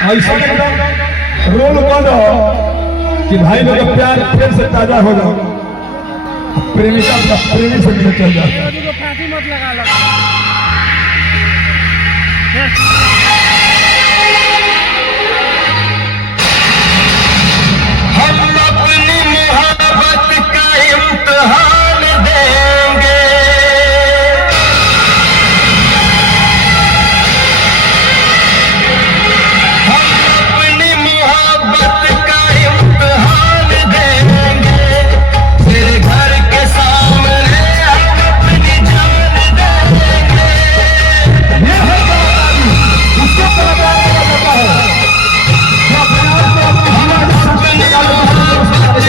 ऐसा एकदम रोल बनो कि भाई लोग का प्यार फिर से ताजा हो जाओ, प्रेमिका अपना प्रेमी से मिलने चल जाए। फांसी मत लगा लो। हम अपनी मोहब्बत का इम्तिहान देंगे, हम अपनी मोहब्बत का इम्तिहान देंगे, तेरे घर के सामने हम अपनी जान देंगे। ये है उसको पता है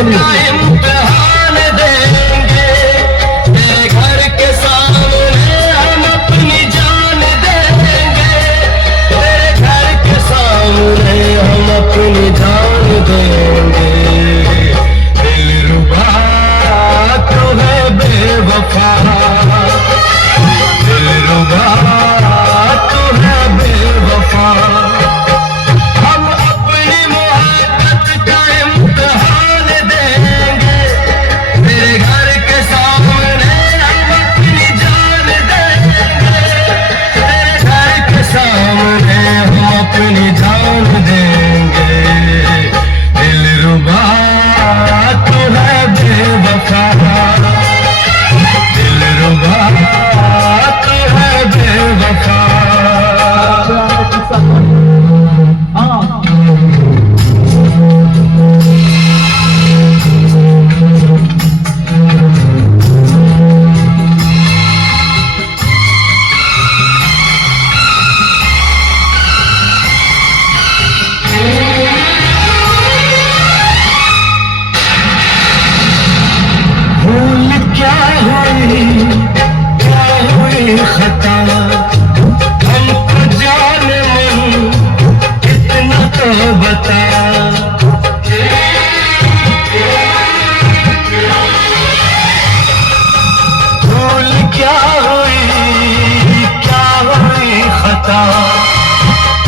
का इम्तिहान देंगे, तेरे घर के सामने हम अपनी जान देंगे, तेरे घर के सामने हम अपनी जान देंगे। दिलरुबा तू है बेवफा, दिलरुबा तू है बेवफा, हम अपनी मोहब्बत का इम्तिहान देंगे, तेरे घर के सामने हम अपनी जान देंगे, तेरे घर के सामने हम अपनी जान देंगे। दिलरुबा तू है बेवफा, दिलरुबा तू है बेवफा। भूल क्या हुई खता, हमको जाने मन इतना तो बता। भूल क्या हुई खता,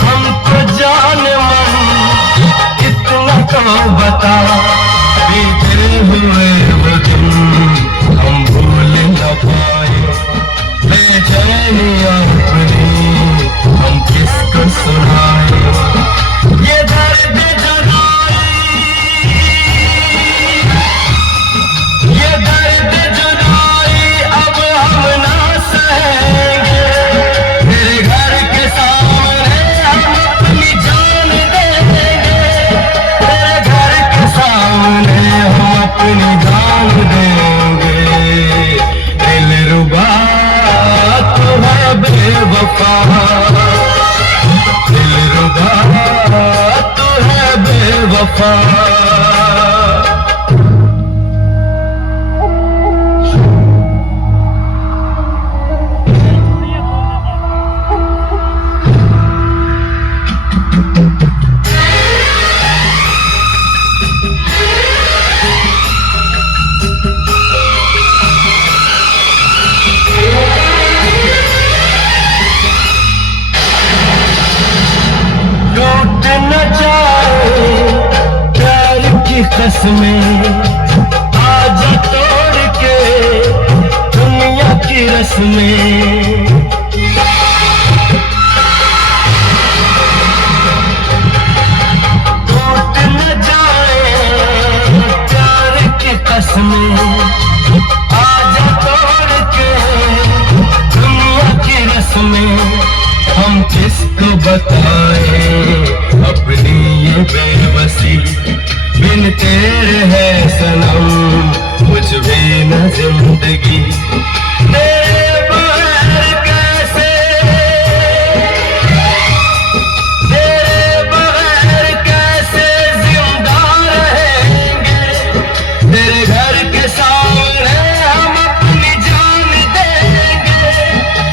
हमको जाने मन इतना तो बता। बीते हुए वो दिन हम भूल न पाए, बेचैनियां अपनी हम किसको सुनाए। ये दर्द जुदाई, ये दर्द जुदाई अब हम ना सहेंगे, तेरे घर के सामने हम अपनी जान देंगे, तेरे घर के सामने हम अपनी जान देंगे। दिलरुबा तू है बेवफा, दिलरुबा तू है बेवफा। टूट न जाए प्यार की कसमें, आजा तोड़ के दुनिया की रस्में। टूट न जाए प्यार की कसमें, आजा तोड़ के दुनिया की रस्में। हम किसको बताएं अपनी ये बेबसी, बिन तेरे है सनम कुछ भी न जिंदगी। तेरे बगैर कैसे, तेरे बगैर कैसे जिंदा रहेंगे, तेरे घर के सामने हम अपनी जान देंगे,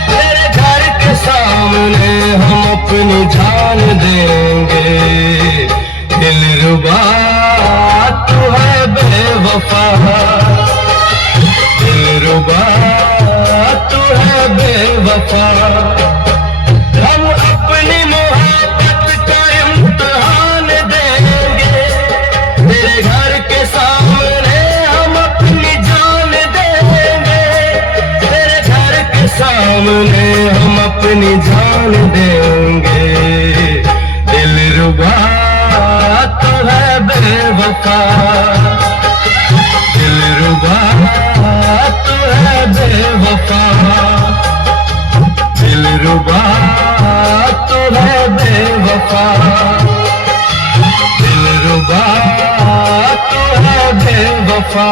तेरे घर के सामने हम अपनी जान देंगे। दिलरुबा तू है बेवफा, दिलरुबा तू है बेवफा, हम अपनी मोहब्बत का सामने हम अपनी जान देंगे। दिलरुबा तू है बेवफा, दिलरुबा तू है बेवफा, दिलरुबा तू है बेवफा, दिलरुबा तू है बेवफा।